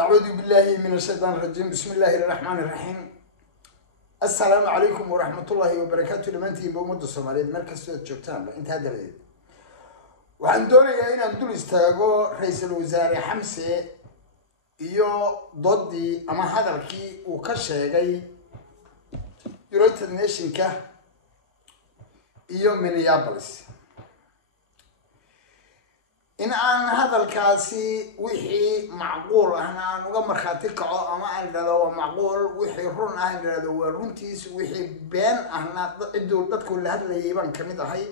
أعوذ بالله من الشيطان الرجيم. بسم الله الرحمن الرحيم. السلام عليكم ورحمة الله وبركاته. لمنتي بومد الصوماليين مركز جوجتان انت هذا العيد waxaan doonayaa inaan dul istaago ra'iisul wasaare Xamse iyo doodii ama hadalkii uu ka sheegay United Nations-ka iyo Minneapolis in aan hadalkaasi wixii macquul ahna aan uga marxaati kaco ama aan dhalo macquul wixii run ah in dhalo waa runtiis wixii been ahna ciduu dadku la hadlayay baan kamid ahay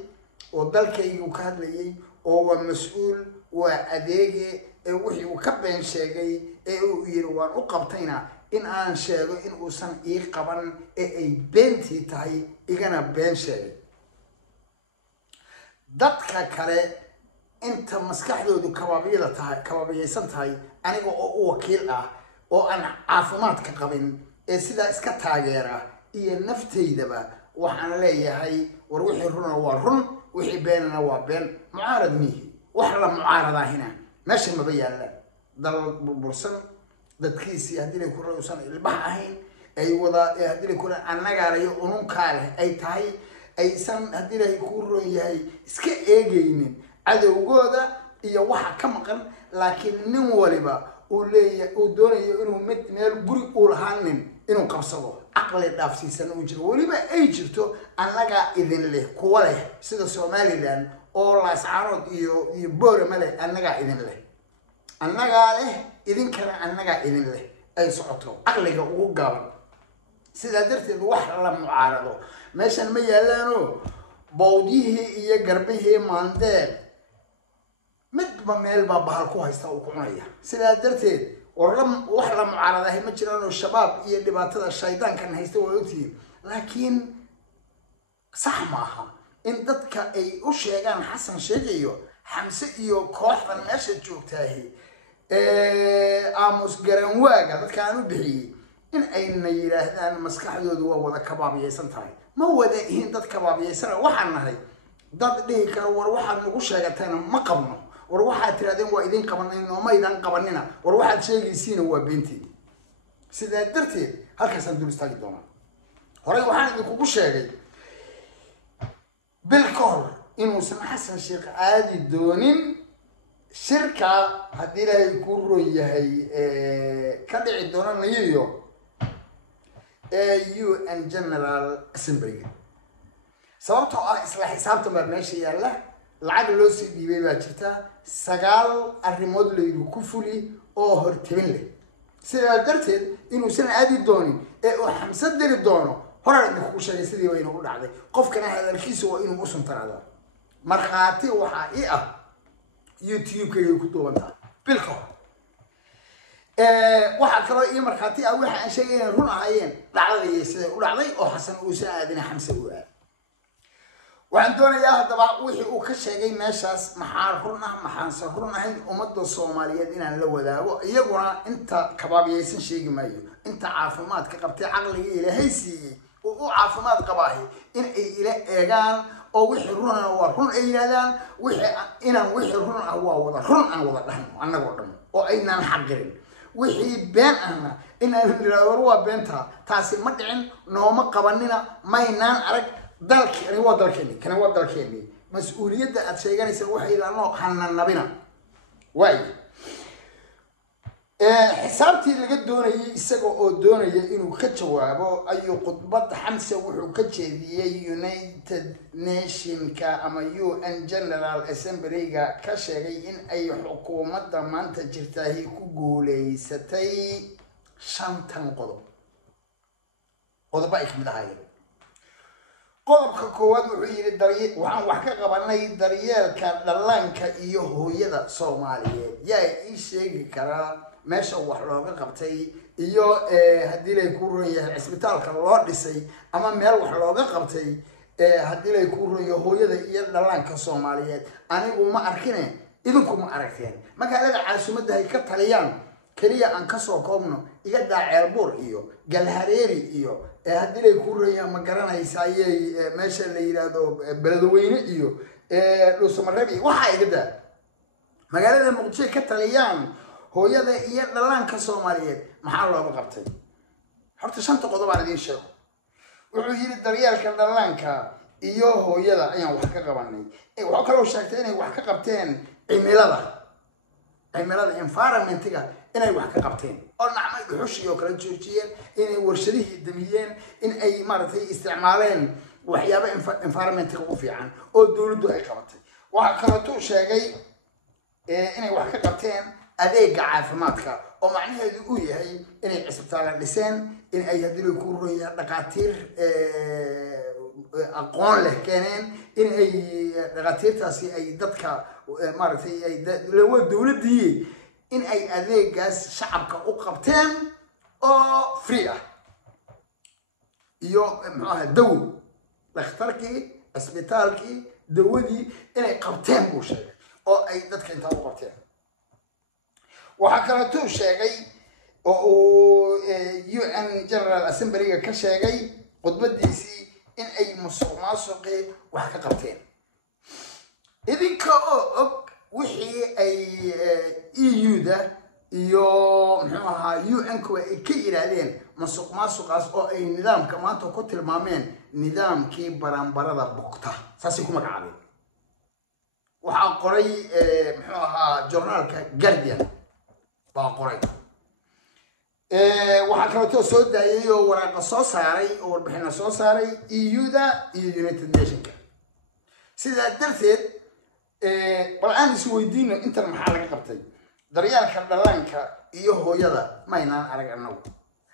oo dalkaygu ka hadlayay oo waa mas'uul waa adeege ee wixii uu ka been sheegay ee uu yiri waan u qabtayna in aan sheego in uusan ii qaban ee ay beentii tahay igana been sheegay dadka kale inta maskaxdoodu kabaabiyada tahay kabaabiyaysan tahay aniga oo wakiil ah oo aan caafimaad ka qabin ee sida iska taageera iyo nafteydaba waxaan leeyahay war wixii run waa run wixii beenna waa been mucaarad mihi wax la mucaarada hina meesha ma bayaan dal bursan dadkiisi hadii ay ku roosan ilbax ahayn ay wada hadii ay ku annagaarayo unun kaale ay tahay aysan hadii ay ku roon yahay iska eegaynin adowgooda iyo waxa ka maqan laakiin nin waliba uu leeyahay uu doonayo inuu meel guri u lahaanin inuu qabsado aqli dhaafsiisan uu jiro waliba ay jirto annaga idin leh kuwa leh sida Somaliland oo laascaanood iyo Boormale annaga idin leh annaga leh idin kana annaga idin leh ay socoto aqliga ugu gaaban sida darteed wax la mucaarado meeshan ma yaalaano bawdihi iyo garbihii maandeed midba meel baa bahal ku haysta uu ku cunaya sida darteed wax la mucaaradahay ma jiraan shabaab iyo dhibaatada shaydaankan haysta waa ogtiin laakiin sax maaha in dadka ay u sheegaan Xasan sheegayo Xamse iyo kooxdan meesha joogtaahi aamus garan waaga dadka aan u bixiyay in ayna yiraahdaan maskaxdoodu waa wada kabaabiyaysan tahay ma wada in dad kabaabiyaysan waxaan nahay dad dhihi karo war waxaad ugu sheegataan ma qabno war waxaad tiraadeen waa idin qabanayno ma idin qabanina war waxaad sheegaysiina waa beentii sida darteed halkaas aan dul istaagi doonaa hore waxaan idinku sheegay bilkool inuu Xasan Sheekh aadi doonin shirka hadii ay ku roon yahay ka dhici doona New York UN General Assembly sababtoo ah isla xisaabta meesha yaala lacag loo sii dhiibay baa jirta 9 arrimood leeyahay ku fuli oo hortabin leh sida darteed inuu san aadi doonin ee uu Xamse diri doono hore idinku sheegay sidii way inuu dhacday qofkana hadalkiisa waa inuu u suntarada marxaati waxa ii ah YouTube-ka ku duubanta bilko waxa kale iyo marxaati ah waxa aan sheegay in run ahaayeen dhacday sida u dhacday oo Xasan uu saadina Xamse uu waxaan doonayaa hadaba wixii uu ka sheegay meeshaas maxaa run ah maxaan run ahayn ummadda Soomaaliyeed inaan la wadaago iyaguna inta kabaabiyaysan sheegi maayo inta caafimaad ka qabtay aqliga Ilaahay siiyay oo uu caafimaad qabaahay in ay ila eegaan oo wixii run ah waa run ay yiraahdaan wixii run ah waa wada run aan wada dhahno annagoo dhan oo aynaan xaqirin wixii been ahna in aan yiraahdo waa beenta taasi ma dhicin nooma qabanina maynaan arag dalkani waa dalkani kana waa dalkani mas'uuliyadda aad sheeganaysa waxay ilaano xananabina way xisaabtii laga doonayay isaga oo doonaya inuu ka jawaabo ayuu khudbad Xamse wuxuu ka jeediyay United Nations-ka ama UN General Assembly-ga ka sheegay in ay xukuumadda maanta jirtaahi ku guuleysatay 5 qodob ay kamid ahaayeen qodobka koowaad wuxuu yiri waxaan wax ka qabanay daryeelka dhallaanka iyo hooyada Soomaaliyeed yaa ii sheegi kara meesha wax looga qabtay iyo hadii ay ku roon yahay isbitaalka loo dhisay ama meel wax looga qabtay hadii ay ku roon yahay hooyada iyo dhallaanka Soomaaliyeed anigu ma arkine idinku ma aragteen magaalada caasimadda ay ka taliyaan kaliya aan ka soo koobno iga daaceel buur iyo galhareeri iyo hadii ay ku roon yahay ma garanaysaa ayay meesha la yiraahdo beledweyne iyo dhuusamareeb waxa iga daa magaalada Muqdisho ka taliyaan hooyada iyo dhallaanka Soomaaliyeed maxaa looga qabtay horta shanta qodob aan idin sheego wuxuu yiri daryeelka dhallaanka iyo hooyada ayaan wax ka qabanay waxa kale oo sheegtay inay wax ka qabteen cimilada environmentiga inay wax ka qabteen oo nacmay dhuxushi oo kala joojiyeen inay warshadihii damiyeen in ay maartay isticmaaleen waxyaabo environmentiga u fiican oo dawladdu ay qabatay waxa kale oo sheegay inay wax ka qabteen adeega caafimaadka oo macnaheedu uu yahay inay cisbitaal dhiseen in ay hadii ku rooyaan dhaqaatiir aqoon leh keeneen in ay dhaqaatiirtaasi ay dadka maartay ay dawladii in ay adeegaas shacabka u qabteen oo free ah iyo maxaa dawo dhakhtarkii cisbitaalkii dawadii inay qabteen buu sheegay oo ay dadka inta u qabteen waxa kale oo sheegay oo UN General Assembly ka sheegay qodbadiisii in ay musuqmaasuqi wax ka qabteen idinka oo og wixii ay EU-da iyo muxuu ahaa UN-ku ay ka yiraahdeen musuqmaasuqaas oo ay nidaamka maanta ku tilmaameen nidaamkii baranbarada bogta saasi kuma magacaabeen waxa qoray muxuu ahaa journalka Guardian baa qoray waxa kale oo soo daayay oo waraaq soo saaray oo warbixin soo saaray EU-da iyo United Nations sida darteed bal aan is weydiino inta maxaa laga qabtay daryeelka dhallaanka iyo hooyada ma inaan arag annagu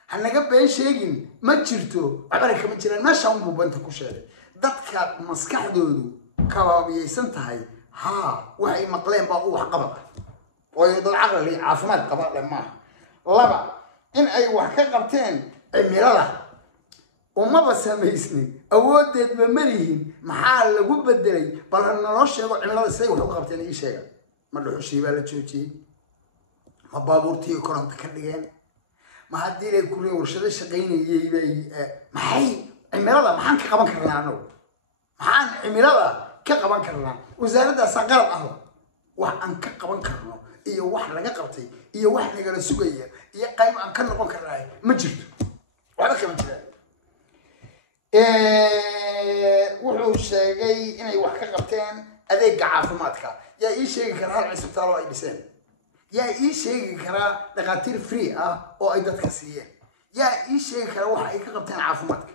hanaga been sheegin ma jirto waxba kama jiraan meesha uu banta ku sheegay dadka maskaxdoodu kabaabiyeysan tahay waxay maqleen baa wax qabad oo dad aqli caafimaad qaba lama laba in ay wax ka qabteen cimilada uma basamaysnin awoodeed ma marihin maxaa lagu bedelay bal naloo sheego cimilada say wax u qabteen ii sheega ma dhuxushii baa la joojiyay ma baabuurtii koronto ka dhigeen ma haddii ay ku warshado shaqaynayay bay maxay cimilada maxaan ka qaban karnaa anagu maxaan cimilada ka qaban karnaa wasaaradda saqalad ah wax aan ka qaban karno iyo wax laga qabtay iyo wax nagala sugaya iyo qayb aan ka noqon karnaa ma jirto wala kama jiraan wuxuu sheegay inay wax ka qabteen adeega caafimaadka yaa ii sheegi karaa hal cisbitaal oo ay dhiseen yaa ii sheegi karaa dhaqaatiir free ah oo ay dadka siiyeen yaa ii sheegi karaa waxa ay ka qabteen caafimaadka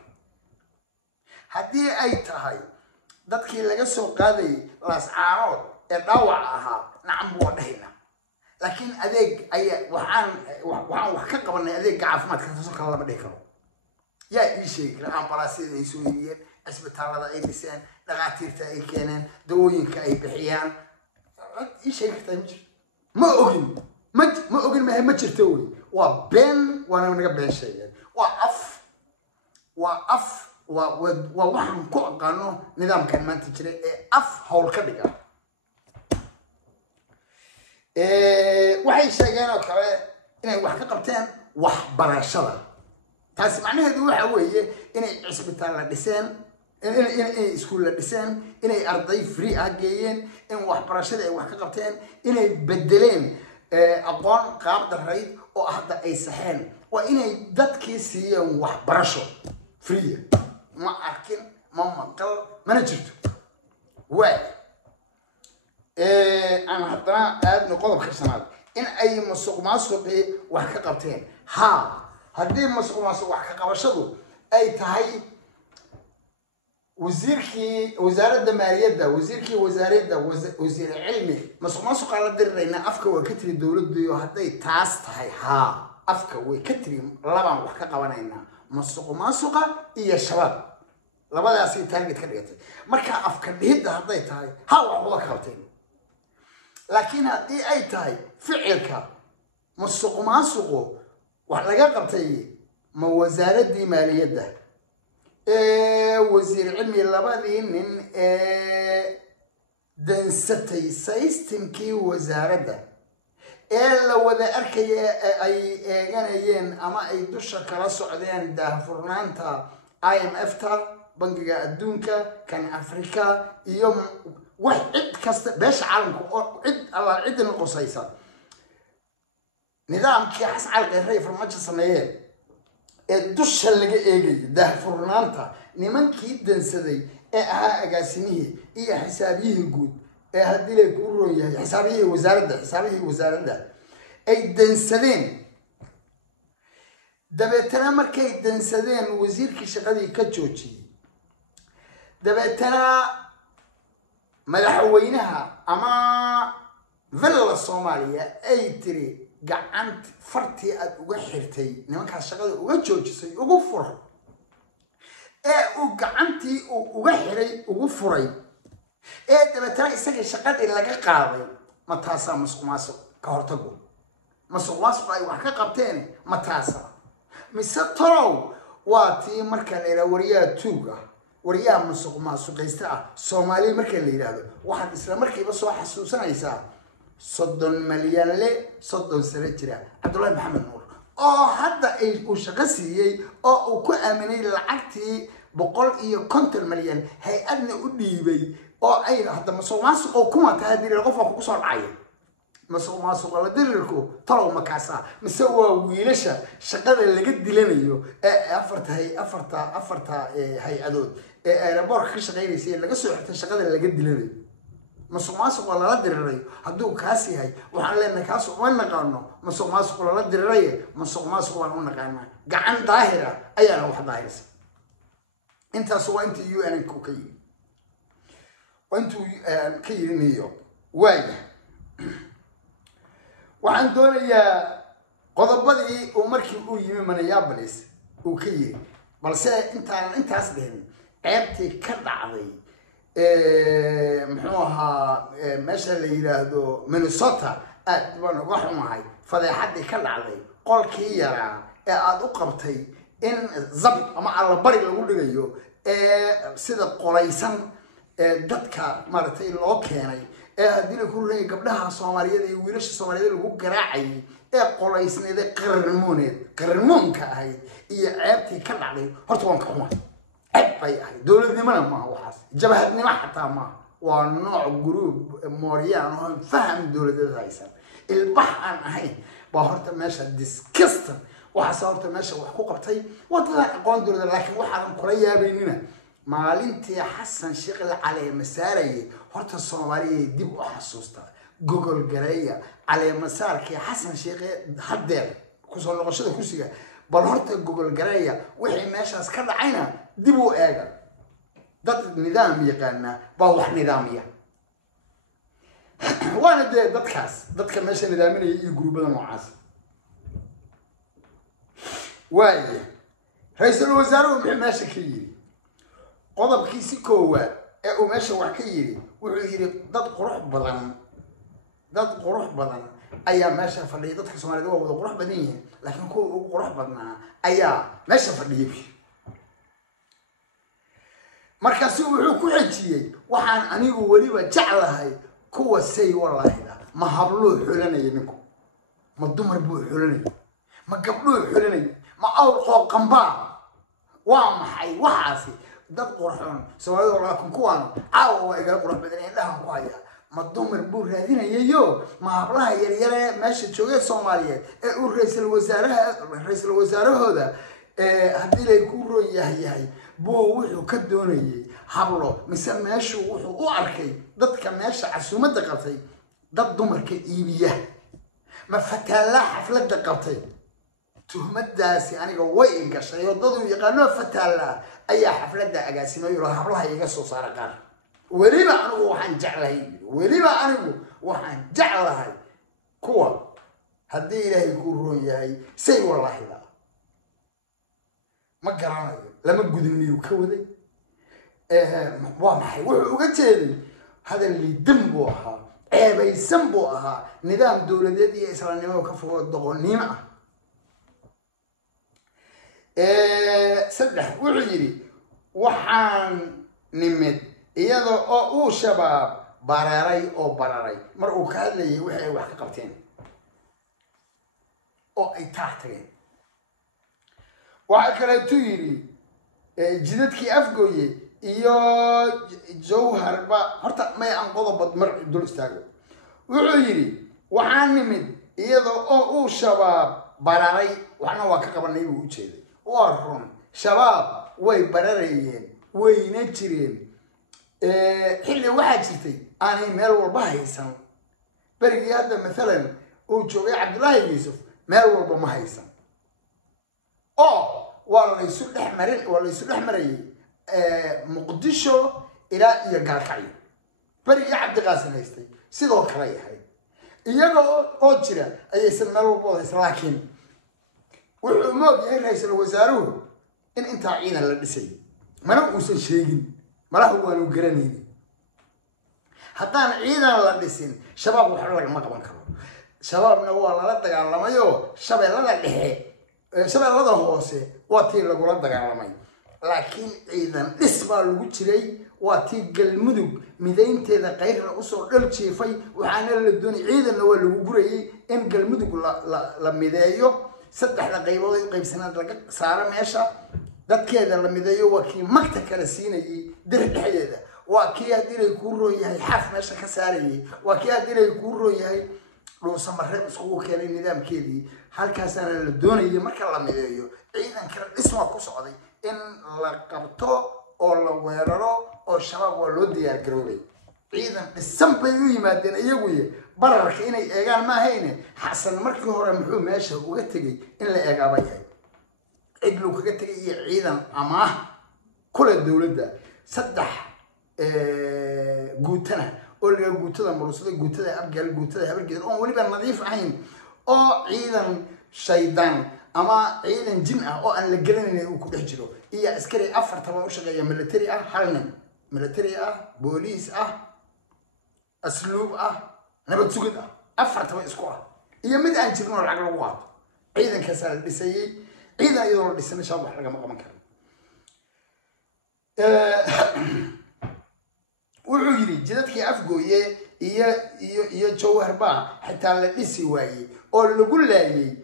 haddii ay tahay dadkii laga soo qaaday laascaarood ee dhaawac ahaa nacam buu dhahayna laakiin adeeg ayaa waxaan wax ka qabanay adeega caafimaadka taasoo kale lama dhihi karo yaa ii sheegi karaa ambalaasiyada ay soo yiriyeen cisbitaalada ay dhiseen dhaqaatiirta ay keeneen dawooyinka ay bixiyaan ii sheegi kartaa ma ogin ma jirto wey waa been waana naga been sheegeen waa af waxaan ku aqaano nidaamkan maanta jira ee af hawl ka dhiga waxay sheegeen oo kale inay wax ka qabteen waxbarashada taasi macnaheedu waxa weeye inay cisbitaal la dhiseen inay iskuul la dhiseen inay arday free ah geeyeen in waxbarashada ay wax ka qabteen inay bedeleen aqoon qaab darayd oo hadda ay saxeen waa inay dadkii siiyeen waxbarasho free ma arkin ma maqal mana jirto aan haddana aadna qodobka shanaad in ay musuqmaasuqi wax ka qabteen haddii musuqmaasuq wax ka qabashadu ay tahay wasaaradda maaliyadda wasiir cilmi musuqmaasuqa la dirirayna afka waa ka tiri dawladdu iyo hadday taas tahay afka way ka tiri labaan wax ka qabanaynaa musuqmaasuqa iyo shabaab labadaasay target ka dhigatay marka afka dhihidda hadday tahay wax ka qabteen laakiin haddii ay tahay ficilka musuqmaasuqu wax laga qabtay ma wasaaraddii maaliyadda wasiir cilmi labadii nin dansatay systemkii wasaaradda la wada arkaya ay eeganayeen ama ay dusha kala socdeen daahfurnaanta IMF-ta bangiga adduunka kan Afrika iyo wax cid kasta beesha caalamka oo cid alla cidna qosaysa nidaamkii xascal qeyrey farmaajo sameeyeen ee dusha laga eegay daahfurnaanta nimankii dansaday ee ahaa agaasimihii iyo xisaabiyihii guud ee haddii lay ku roon yahay xisaabihii wasaaradda ay dansadeen dabeetana markay dansadeen wasiirkii shaqadii ka joojiyey dabeetana madaxweynaha ama villa Soomaaliya ay tiri gacant fartii aad uga xirtay nimanka shaqada uga joojisay ugu fur ee uu gacantii uga xiray ugu furay ee dabeetana isaga shaqadii laga qaaday ma taasa masquumaas ka hortago masquumaas ay wax ka qabteen ma taasa mise torow waa tii marka la yiraahdo wariyaa tuuga wariyaa masquumaas qaysta ah Soomaali marka la yiraahdo waxaad isla markiiba soo xasuusanaysaa 30 مليون لي 30 سنة جرا عبد الله محمد نور هذا إيش وشقسي أو كأمني العكتي بقول كنتر مليون هي أدنى أديبي أي هذا مسوق أو كم تهدي الغرفة بقصر عين مسوق ولا دركو طلعوا مكاسة مسوى ويلشة شغال اللي قد لنا أفرت هي أدود ربور خش غير يصير اللي قصوا حتى شغال اللي قد لنا مسوق ولا لا دري هدو كاسي هاي وحنا كاسو وين نقارنه مسوق ولا لا دري مسوق ولا نقارنه قعن ظاهرة أي أنا واحد ظاهر أنت سواء أنت يو أنا كوكي وأنتو كي نيو وايد وعندنا يا قضبضي ومركي ويمي من يابلس وكي بس أنت أصدقني عبتي كدعضي محوها ماشي اللي يراهدو مينيسوتا أدبنا واحد معي فذا حد يكلع علي قال كي يرى أدو قبتي إن زبط أما على بري اللي يقول لي سيد قريسان دتك مرتين لوكيني هدي كل رأي قبلها صومالية دي ويرش الصومالية اللي هو قراعي قريسان ده قرنمون كهاي عيبتي كلع علي هرتوان كمان أي دولة ما هو حاس جبهتني ما حتى ما ونوع جروب موريان هم فهم دولة زايسة البحر أنا هاي بهرت ماشى ديسكستن وحصلت ماشى وحقوق بتاعي وطلع قان دولة لكن واحد قرية بيننا معلنتي حسن شغل على مساري هرت الصومالية دي بحسوسته جوجل جرية على مسار كي حسن شغل حدير كوسون لغشة كوسية بهرت جوجل جرية وحي ماشى أسكر عينه دبو اجا ضد النظام يقالنا بوح نظاميه وانا ضد كاس ضد كماشي نظامي يقولوا بدل معاص واي رئيس الوزراء ماشي كيري قضب كيسي كوا او ماشي وحكيري ويري ضد قروح بدن ايا ماشي فدي ضد كسومالي دو ودا قروح بدنيه لكن كو قروح بدنا ايا ماشي فدي markaas wuxuu ku xijiyay waxaan anigu waliba jeclahay kuwa say wallahi ma hablo xulanay ninku ma dumar buu xulanay ma gabdho xulanay ma awr qamba waa maxay waxaasi dad qurxoon Soomaalidu laakiin kuwan caawa iga qurux badan indhahan ku haya ma dumar buu raadinayo ma hablaha yar yar meesha joogay Soomaaliyeed ee uu ra'iisul wasaarahooda haddii lay ku roon yahay buu wuxuu ka doonayay hablo mise meeshu wuxuu u arkay dadka meesha casuumadda qabtay dad dumarka iibiya ma fataala xafladda qabtay tuhmadaasi aniga way gashay oo dad uu yaqaano fataala ayaa xafladda agaasimay oo hablaha iga soo saara qaar waliba anigu waxaan jeclahay kuwa haddii ilaahay ku roon yahay say wallahi la ما قرأنا لما قدرني وكودي واضح وجدي هذا اللي دمبوها بيسمبوها نظام دولة دي إسرائيل وكفوا الضغنيمة سدح وعيري وحان نمد إيضا أو شباب براري مرقو كهذا وحي قبتين أو أي تحتين وعكرة تيري جدتك أفقوي إيو جوهر با هرتا ما ينقض بدمر دول استاغو وعيري وحان نمد iyadoo oo uu shabaab bararay waxna waa ka qabanay uu jeeday waa run shabaab way bararayeen wayna jireen xilli waxaa jirtay aanay meel walba haysan berigii hadda maalan uu joogay cabdullaahi yuusuf meel walba ma haysan oo waa laysu dhex marayay muqdisho ilaa iyo gaalkacyo berigii cabdiqaasin haystay sidoo kale yahay iyaga oo jira ayaysan meel walba haysan laakiin wuxuu moog yahay ra'iisul wasaaruhu in intaa ciidan la dhisay mana uusan sheegin malaha waanu garanaynin haddaan ciidan la dhisin shabaab waxba lagama qaban karo shabaabna waa lala dagaalamayo shabeellada dhexe shabeellada hoose waa tii lagula dagaalamay laakiin ciidan dhis baa lagu jiray waa tii galmudug midaynteeda qayrna usoo dhal jiifay waxaana la doonay ciidanna waa lagu gurayay in galmudug la mideeyo saddexda qaybood ay u qaybsanaad laga saaro meesha dadkeeda la mideeyo waa kii magta kala siinayay dir dhexdeeda waa kii haddii ay kuu roon yahay xaf meesha ka saarayay waa kii haddii ay kuu roon yahay dhuusa mareeb iskugu keenay nidaamkeedii halkaasaana la doonayay marka la mideeyo ciidankana dhismaa ku socday in la qabto oo la weeraro oo shabaab waa loo diyaar garoobay ciidan dhisan bay u yimaadeen iyaguye bararka inay eegaan maahayne xasan markii hore muxuu meesha uga tegay in la eegaaba yahay cidlu kaga tegay iyo ciidan amaah kule dowladda saddex guutana oo laga guutada murusada guutada abgal guutada habargeed oo waliba nadiif ahayn oo ciidan shaydaan ama ciidan jin ah oo aan la garanaynin uu ku dhex jiro iyo askari afartaba u shaqeeya military ah halnan military ah booliis ah asluub ah nabad sugid ah afartaba isku ah iyo mid aan jirin oo lacag lagu qaato ciidankaas la dhisayay ciidan iyadoo la dhisana shabaab wax lagama qaban karo wuxuu yiri jidadkii afgooye iyo jawhar baa xitaa la dhisi waayey oo lagu laayay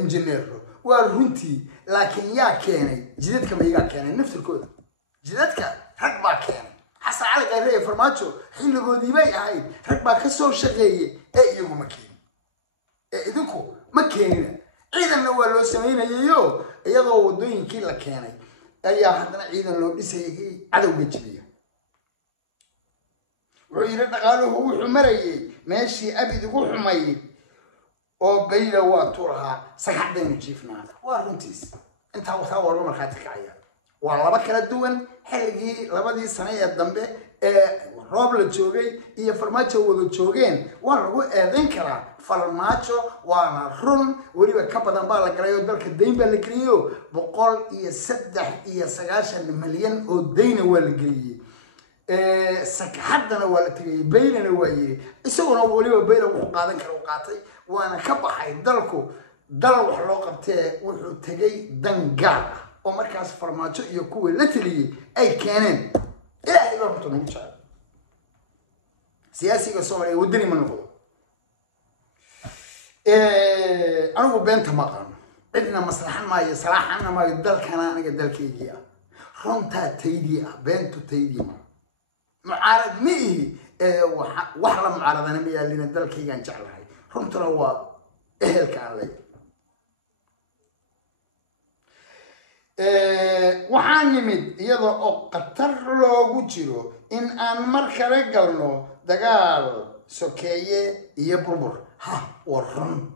injineero waa runtii laakiin yaa keenay jidadka mayigaa keenay naftirkooda jidadka rag baa keenay xasan cali gaarey farmaajo xilligoodii bay ahayd rag baa ka soo shaqeeyey ee iyagu ma keenin ee idinku ma keenina ciidanna waa loo samaynayayo iyadoo wadooyinkii la keenay ayaa haddana ciidan loo dhisayay cadowga jibiya wuxuu yidhi dhaqaaluhu wuxuu marayay meeshii abid ugu xumayd oo bayla waa tuurahaa sagxadaynu jiifnaa waa runtiis intaa wataa walba markhaati kacaya waa laba kala duwan xilligii labadii sano ee dambe ee roob la joogay iyo farmaajo wada joogeen waa lagu eedayn karaa farmaajo waana run weliba ka badan baa la galay oo dalka dayn baa la geliyo 193 milyan oo dayna waa la geliyey sagxadana waa la tegay baylana waa yiri isaguna waliba bayla wuxuu qaadan kara uu qaatay waana ka baxay dalku dal wax loo qabtee wuxuu tegay dan gaar ah oo markaas farmaajo iyo kuwa la taliyay ay keeneen ilaahay baa runta nagu jecel siyaasiga Soomaaliya wadani ma noqdo anigu beenta ma qano cidna maslaxan maayo salaaxana maayo dalkana aniga dalkaygii ah runtaa taydii ah beentu taydii ma معارض مئي وحلا معارض أنا ميا اللي ندل كي كان جعلها رنت روا إهل كان لي وحانمد يضع قطر له وجهه إن أن مركز رجلنا دجال سكية يبربر ها ورن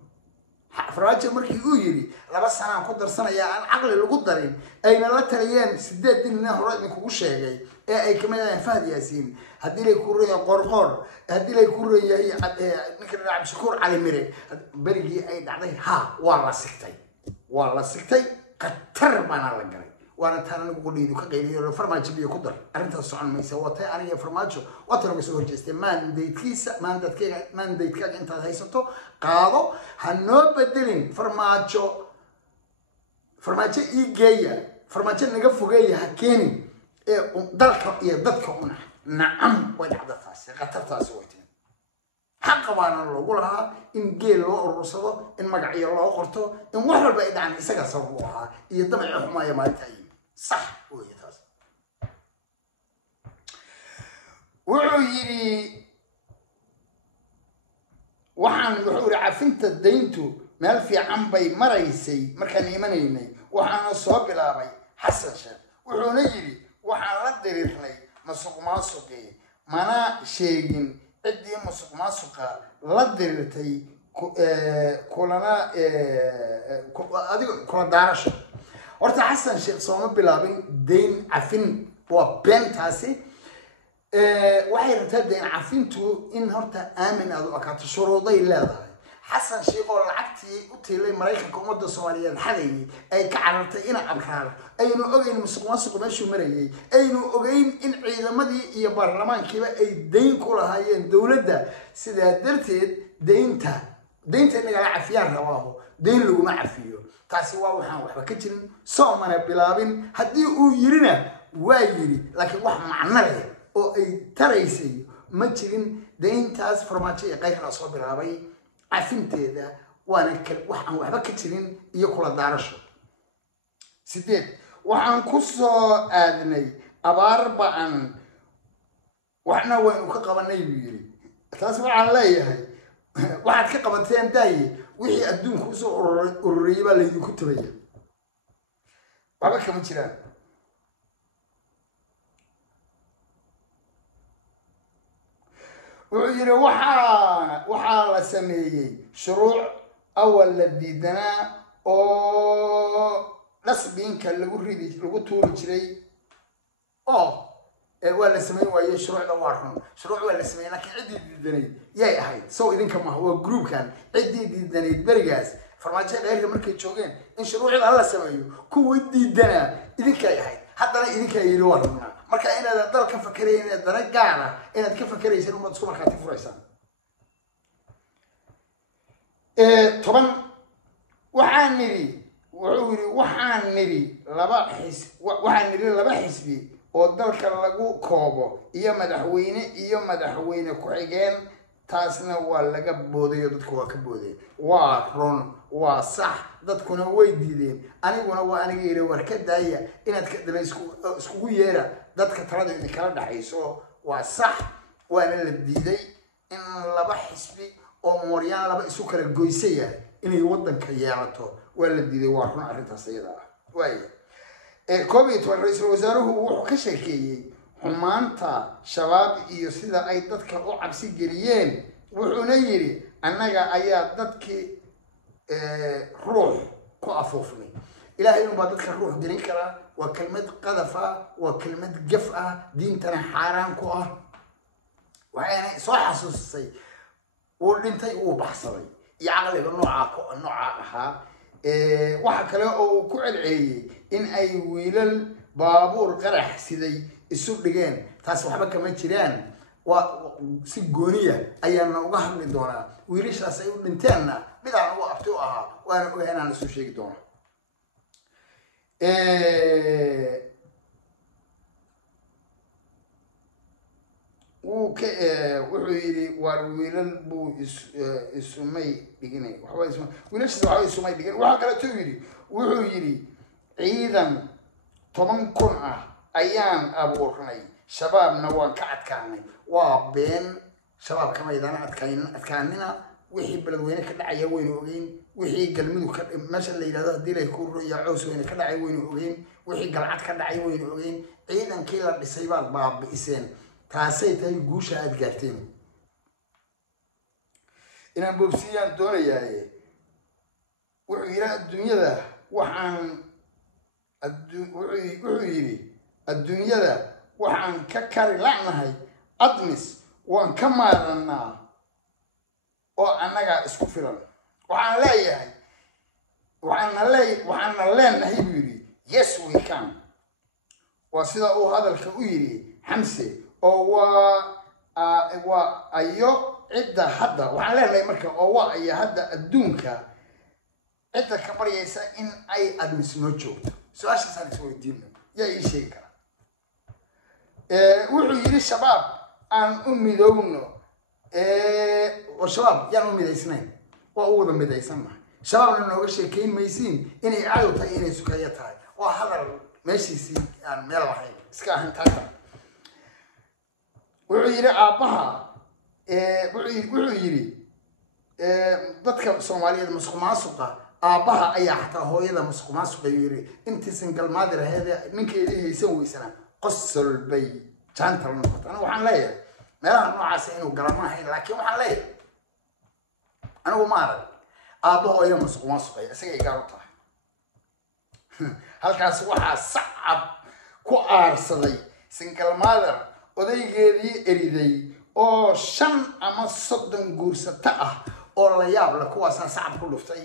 فراجع مركي يجري لا بس أنا قدر سنة يا أنا عقل اللي قدرين أين لا تريان سدات إنه رأي كوش شيء أي كمان فهد ياسين هدي لي كوريا قرقر هدي لي كوريا نكر نلعب شكور على مري برجي أي دعدي ها والله سكتي كتر ما أنا لقري وأنا ترى نقول لي دوك قيلي الفرماج بيه قدر أنت الصعون ما يسوى تي أنا فرماجه وترى مسوي جست ما نديت كيس ما نديت كاج أنت هيسطو قاضو هنو بدلين فرماجه إيجايا فرماجه نقف جايا هكيني ضدك هنا نعم وجعت فاس قتلت سويتين حق وانا لوغلها ان جيل لو urusado in magaciyo loo qorto in wax walba ay dhacaan isaga sabab ah iyo damac xumaaya maantay sax weey taas waxaan wuxuu cafinta deyntu meel fiican bay maraysay markaan imanaynay waxaana soo bilaabay xasan sheekh wuxuuna yiri waxaan la diriirnay musuqmaasuqii mana sheegin cidii musuqmaasuqa la dirirtay kulana adiga kula daarasho horta xasan sheekh sooma bilaabin deyn cafin waa beentaasi waxay rabtaa deyn cafintu in horta aamin aad u akaato shuruuday leedahay xasan sheekh oo lacagtii u tiilay maraykanka ummadda Soomaaliyeed xadayay ay ka carartay in abraal aynu ogeyn musuqmaasuq meeshuu marayay aynu ogeyn in ciidamadii iyo baarlamaankiiba ay deyn ku lahaayeen dawladda sidaa darteed deynta inaga cafiyaan rabaaho deyn laguma cafiyo taasi waa waxaan waxba ka jirin soomana bilaabin haddii uu yirina waa yiri laakiin wax macno leh oo ay taraysay ma jirin deyntaas farmaajo ee qayrna soo bilaabay cafinteeda waana waxaan waxba ka jirin iyo kula daarasho sideed waxaan ku soo aadnay abaar baan waxna waynu ka qabanay buu yiri taas waxaan leeyahay waxaad ka qabateen daaye wixii adduunku soo ururiyay baa laydinku tabaya waxba kama jiraan wuxuu yiri waxaa la sameeyay shuruuc awal la diidanaa oo nasbiinka lagu tuuri jiray waa la sameyn waaye shuruucda waa run shuruuc waa la sameeyay laakiin cidii diidanayd yay ahayd soo idinka ma waa groupkan cidii diidanayd barigaas farmaajo dheer markay joogeen in shuruucda la sameeyo kuwa diidana idinkay ahayd haddana idinkay yiri waa run marka inaad dal ka fakareen inaad dana gaar ah inaad ka fakaraysan umad isku markaa furaysan toban waxaan niri laba xisbi oo dalka lagu koobo iyo madaxweyne ku xigeen taasna waa laga booday dadku waa ka booday waa run waa sax dadkuna way diideen aniguna waa aniga yiri war ka daaya inaad ka dhalay isku yeera dadka talada in kala dhaxayso waa sax waana la diiday in laba xisbi oo Mooryaan laba isu kala goysaya inay wadanka yeelato waa la diiday waa run arrintaas iyada way كوبيت والرئيس الوزراء هو كشر كي حمانتا شباب iyo sida ay dadka u cabsi geliyeen wuxuuna yiri annaga ayaa dadkii ruux ku afuufnay ilaahay inuu dadka ruux gelin kara waa kelmad qadafa waa kelmad gaf ah diintana xaraan ku ah waxayna soo xasuusay uu dhintay uu baxsaday iyo aqliga nooca ahaa waxa kale oo ku celceeyay in ay wiilal baabuur qarax siday isu dhigeen taas waxba kama jiraan waa si gooniya ayaana uga hadli doonaa wiilashaas ay u dhinteenna midaan ugu abti u ahaa waana ogaanaan isu sheegi doonaa wuxuu yiri waa wiilal buu isumay dhiginay waxba wiilashaas waxba isumay dhigin waxa kale tuu yiri wuxuu yiri ciidan 10,000 ah ayaan abuurnay shabaabna waan ka adkaanay waa been shabaab kama idana adkaanina wixii beledweyne ka dhacaya waynu ogeyn wixii galmudug ka meesha la yiraahdo hadii la ku rooyaa cows wayna ka dhacay waynu ogeyn wixii galcad ka dhacay waynu ogeyn ciidankii la dhisay baad baabi'iseen taasay tahay guusha aad gaarteen inaan boobsiyaan doonayaa wuxuu yiri adduunyada waxaan wuxuu yiri adduunyada waxaan ka kari la'nahay admis waan ka maaranaa oo annaga isku filan waxaan leenahay buu yiri yes we can waa sida uu hadalka u yiri xamse oo waa ayo cidda hadda waxaan leenahay marka oo waa ayo hadda adduunka cidda ka baryaysa in ay admis noo joogto su'aashaas aan isweydiino yaa ii sheegi kara wuxuu yiri shabaab aan u midowno oo shabaab yaan u midaysnayn waa u wada midaysanahay shabaabna nooga sheekayn maysiin inay cadow tahay inay sukaya tahay waa hadal meeshiisii aan meel lahayn iska ahan taata wuxuu yiri aabaha wuxuu yiri dadka Soomaaliyeed musuqmaasuqa aabaha ayaa xataa hooyada musuqmaasuqa yiri intii single mother ahayd ninkeedii haysan weysana qosol bay jantal noqotay waxaan leeyahay meelaha noocaas inuu galamahay laakiin waxaan leeyahay anigu ma arag aabaha hooyada musuqmaasuqa isaga ay gaar u tahay halkaas waxaa sacab ku aarsaday single mother odaygeedii eriday oo 5 ama 30 guursata ah oo la yaab la kuwaas sacab ku dhuftay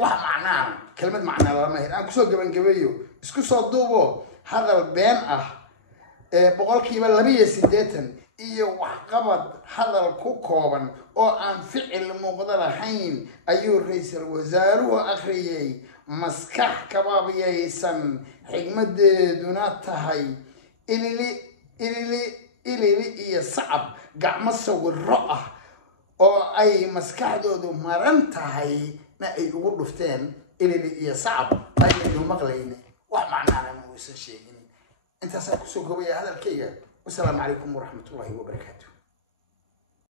wax macnaa kelmad macnaa lama helo aan ku soo gabangabeeyo isku soo duubo hadal been ah boqolkiiba 82 iyo wax qabad hadal ku kooban oo aan ficil muuqda lahayn ayuu ra'iisul wasaaruhu akhriyay maskax kabaabiyaysan xigmadeeduna tahay ilili iyo sacab gacmo sawirro ah oo ay maskaxdoodu maran tahay na ay ugu dhufteen ilili iyo sacab ayaynu maqlaynay wax macnaana ma uusan sheegin intaas ku soo gobaya hadalkayga wassalaamu calaykum waraxmatullaahi wabarakaatuh